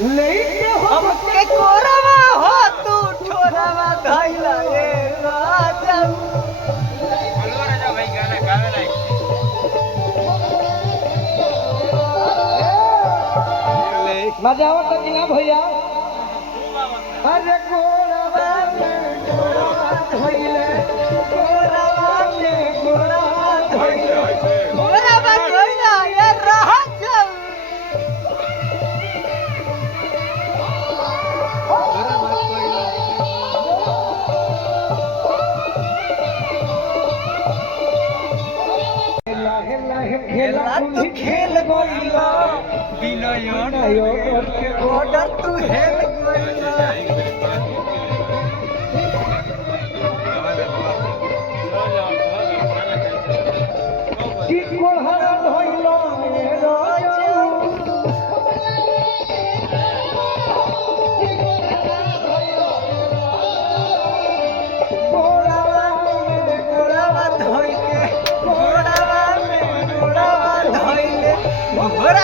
लेके हमके कोरवा हो तू ठोरवा धइला ए राजा बोलो राजा भाई गाना गावे लायक मजा आवत कि ना भैया अरे कोरवा में कोरवा धइले कोरवा में कोरवा धइले कोरवा धइला ए राजा खेला तू खेल गइला बिनयो के बॉर्डर तू हेल गइला की कोहरा धइला ए राजा घोड़ा